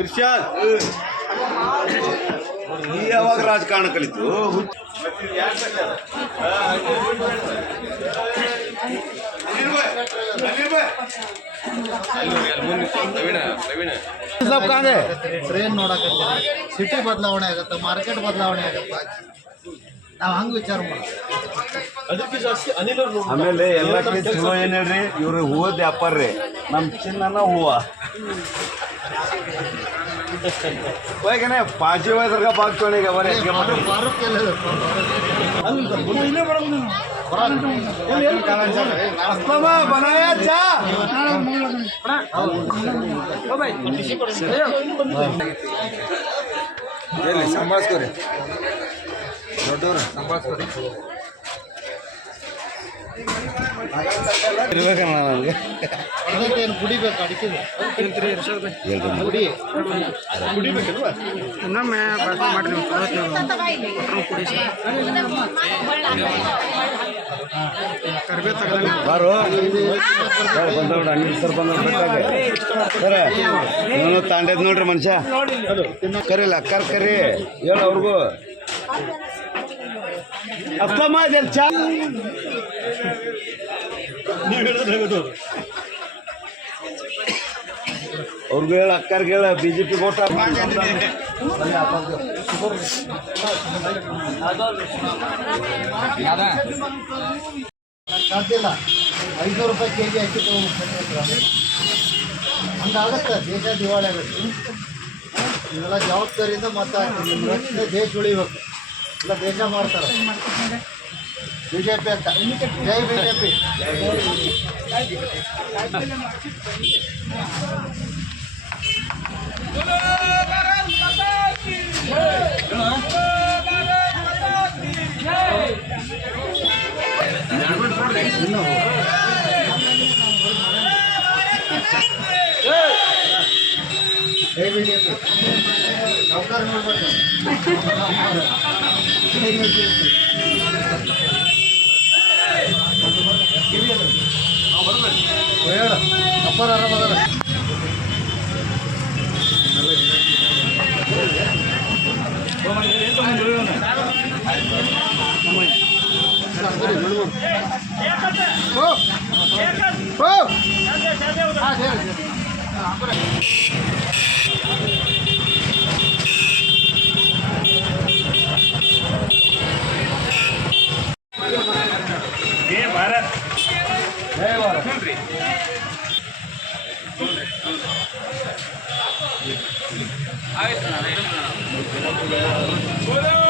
ಇರ್ಷಾದ್. ನೀ ಯಾವಾಗ ರಾಜಕಾರಣ ಕಲಿತು? ಟ್ರೈನ್ ನೋಡಕತ್ತೀವಿ ಸಿಟಿ ಬದಲಾವಣೆ ಆಗತ್ತೆ ಮಾರ್ಕೆಟ್ ಬದಲಾವಣೆ ಆಗತ್ತೆ. ನಾವು ಹಂಗೆ ವಿಚಾರ ಮಾಡೋದು. ಆಮೇಲೆ ಎಲ್ಲ ಚಲೋ ಏನ್ ಹೇಳ್ರಿ? ಇವ್ರು ಹೂವದ ವ್ಯಾಪಾರ ರೀ ನಮ್ ಚಿನ್ನನ ಹೂವ. ಪಾಜಿ ಪಾಚಿ ಹೋಯ್ದ್ರಾಗ ಬಾಗ್ತೋಣಿಗ ಬರೀ ಬನಾಯ ಚಾ. ಸಂಭಾಳಿಸ್ಕೋರಿ ದೊಡ್ಡವ್ರು ಸಂಭಾಳಿಸ್ಕೋರಿ ಇರ್ಬೇಕಣ್ಣ ನನಗೆ. ಏನು ಕುಡಿಬೇಕು ಅಡಿಕೆ ಕುಡಿ ಇನ್ನೊಮ್ಮೆ ಬಳಕೆ ಮಾಡಿ ನೀವು. ಕುಡಿ. ಕರ್ಬೇ ತಗದಂಗ ಬಾರು ಬಂದವ್ರ ಅಂಗಡಿ ಸರ್ ಬಂದವ್ರು ಸರ ನಾನು ತಾಂಡದ್ ನೋಡ್ರಿ ಮನುಷ್ಯ. ಕರಿಲ್ಲ ಕರ್ ಕರಿ. ಹೇಳ ಅವ್ರಿಗೂ. ಅಸ್ತಮ ಇದೆಲ್ಲ ಚಾ ಅವ್ರಿಗೂ ಹೇಳ ಅಕ್ಕರ್ಗೆ ಹೇಳ ಬಿ ಜೆ ಪಿ ಓಟ್ ಸಾಧ್ಯ ಇಲ್ಲ ಐನೂರು ರೂಪಾಯಿ ಕೆ ಜಿ ಅಕ್ಕಿ ತೊಗೊಂಡು ಹಂಗಾಗತ್ತೆ ದೇಶ ದಿವಾಳಿ ಆಗುತ್ತೆ ಇವೆಲ್ಲ ಜವಾಬ್ದಾರಿಯಿಂದ ಮತ ಹಾಕ್ತೀವಿ ನಿಮ್ಮ ರಕ್ಷಣೆ ದೇಶ ಉಳಿಬೇಕು ಇಲ್ಲ ದೇಶ ಮಾಡ್ತಾರೆ. ಬಿ ಜೆ ಪಿ ಅಂತ. ಜೈ ಬಿ ಜೆ ಪಿ ಜೈ ಅಪ್ಪರ ಆರಾಮದಾರ ಓ ಓ ಹಾಂ ¡Ay, ay.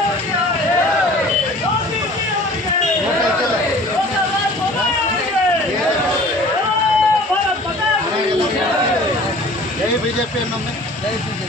జై బీజేపీ అని జై బీజేపీ